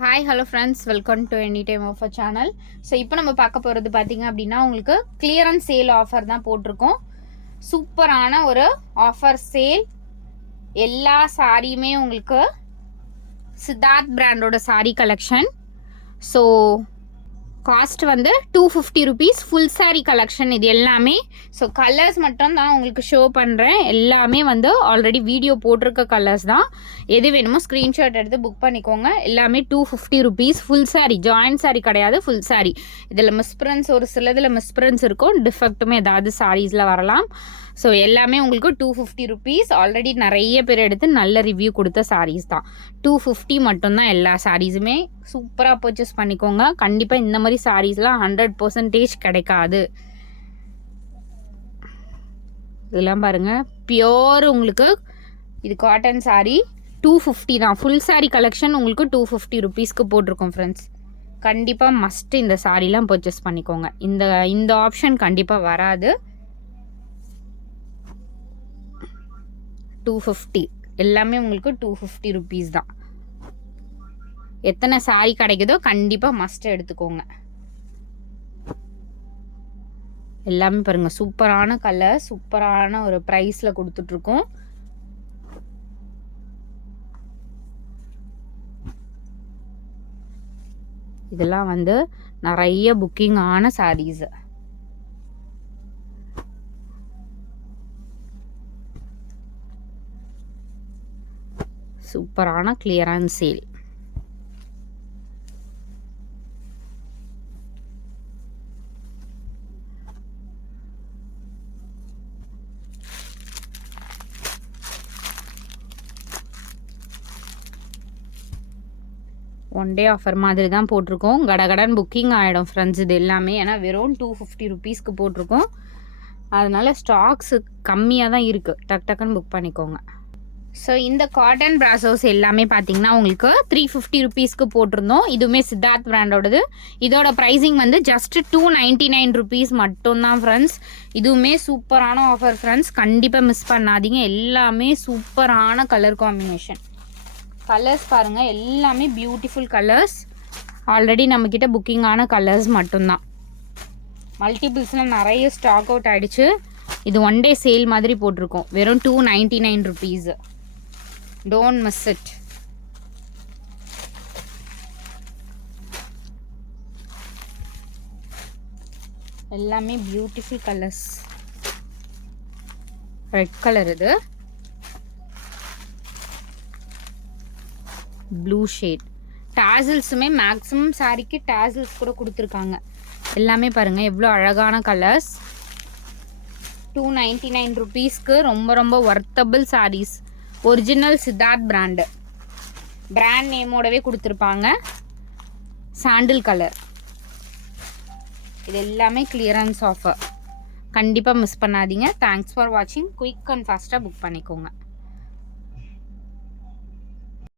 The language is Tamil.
Hi hello friends, welcome to any time offer channel. So இப்போ நம்ம பார்க்க போகிறது பார்த்தீங்க அப்படின்னா உங்களுக்கு கிளியரன்ஸ் சேல் ஆஃபர் தான் போட்டிருக்கோம். சூப்பரான ஒரு ஆஃபர் சேல். எல்லா சாரியுமே உங்களுக்கு சித்தார்த் பிராண்டோட சாரி கலெக்ஷன். ஸோ காஸ்ட் வந்து 250 rupees ஃபுல் சாரீ கலெக்ஷன் இது எல்லாமே. ஸோ கலர்ஸ் மட்டும் தான் உங்களுக்கு ஷோ பண்ணுறேன். எல்லாமே வந்து ஆல்ரெடி வீடியோ போட்டிருக்க கலர்ஸ் தான். எது வேணுமோ ஸ்க்ரீன்ஷாட் எடுத்து புக் பண்ணிக்கோங்க. எல்லாமே 250 rupees full sari, joint sari கிடையாது, ஃபுல் சாரீ. இதில் மிஸ்பிரன்ஸ் ஒரு சிலதில் மிஸ்பிரன்ஸ் இருக்கும், டிஃபெக்ட்டுமே ஏதாவது சாரீஸில் வரலாம். ஸோ எல்லாமே உங்களுக்கு 250 rupees. ஆல்ரெடி நிறைய பேர் எடுத்து நல்ல ரிவ்யூ கொடுத்த சாரீஸ் தான். 250 மட்டும்தான் எல்லா சாரீஸுமே. சூப்பராக பர்ச்சேஸ் பண்ணிக்கோங்க. கண்டிப்பாக இந்த மாதிரி சாரீஸ்லாம் 100% கிடைக்காது. இதெல்லாம் பாருங்கள், பியோர் உங்களுக்கு இது காட்டன் சாரீ. 250 தான் ஃபுல் சாரீ கலெக்ஷன். உங்களுக்கு 250 rupeesக்கு போட்டிருக்கோம் ஃப்ரெண்ட்ஸ். கண்டிப்பாக மஸ்ட்டு இந்த சாரீலாம் பர்ச்சேஸ் பண்ணிக்கோங்க. இந்த ஆப்ஷன் கண்டிப்பாக வராது. 250 எல்லாமே உங்களுக்கு 250 rupees தான். எத்தனை சாரீ கிடைக்குதோ கண்டிப்பாக மஸ்ட் எடுத்துக்கோங்க. எல்லாமே பாருங்கள், சூப்பரான கலர், சூப்பரான ஒரு ப்ரைஸில் கொடுத்துட்ருக்கோம். இதெல்லாம் வந்து நிறைய புக்கிங் ஆன சாரீஸு. சூப்பரான clearance sale. One day offer மாதிரி தான் போட்டிருக்கோம். கடகடன் புக்கிங் ஆகிடும் ஃப்ரெண்ட்ஸ் இது எல்லாமே. ஏன்னா வெறும் 250 rupeesக்கு போட்டிருக்கோம். அதனால ஸ்டாக்ஸு கம்மியாக தான் இருக்குது. டக்குன்னு புக் பண்ணிக்கோங்க. ஸோ இந்த காட்டன் பிராசோஸ் எல்லாமே பார்த்தீங்கன்னா உங்களுக்கு 350 rupeesக்கு போட்டிருந்தோம். இதுவுமே சித்தார்த் பிராண்டோடது. இதோட ப்ரைஸிங் வந்து ஜஸ்ட் 299 rupees மட்டும்தான் ஃப்ரெண்ட்ஸ். இதுவுமே சூப்பரான ஆஃபர் ஃப்ரெண்ட்ஸ். கண்டிப்பாக மிஸ் பண்ணாதீங்க. எல்லாமே சூப்பரான கலர் காம்பினேஷன். கலர்ஸ் பாருங்கள், எல்லாமே பியூட்டிஃபுல் கலர்ஸ். ஆல்ரெடி நம்மக்கிட்ட புக்கிங் ஆன கலர்ஸ் மட்டும்தான். மல்டிபிள்ஸ்லாம் நிறைய ஸ்டாக் அவுட் ஆகிடுச்சு. இது ஒன் டே சேல் மாதிரி போட்டிருக்கோம். வெறும் 299 rupees. Don't miss it. எல்லாமே பியூட்டிஃபுல் கலர்ஸ். ரெட் கலர், இது ப்ளூ ஷேட். டாசல்ஸுமே மேக்ஸிமம் சாரிக்கு டாசல்ஸ் கூட கொடுத்துருக்காங்க. எல்லாமே பாருங்கள் எவ்வளோ அழகான கலர்ஸ். 299 rupeesக்கு ரொம்ப worthable saris. Original Siddharth brand நேமோடவே கொடுத்துருப்பாங்க. சாண்டில் கலர். இது எல்லாமே கிளியரன்ஸ் ஆஃபர். கண்டிப்பாக மிஸ் பண்ணாதீங்க. தேங்க்ஸ் ஃபார் வாட்சிங். குயிக் அண்ட் ஃபாஸ்ட்டாக புக் பண்ணிக்கோங்க.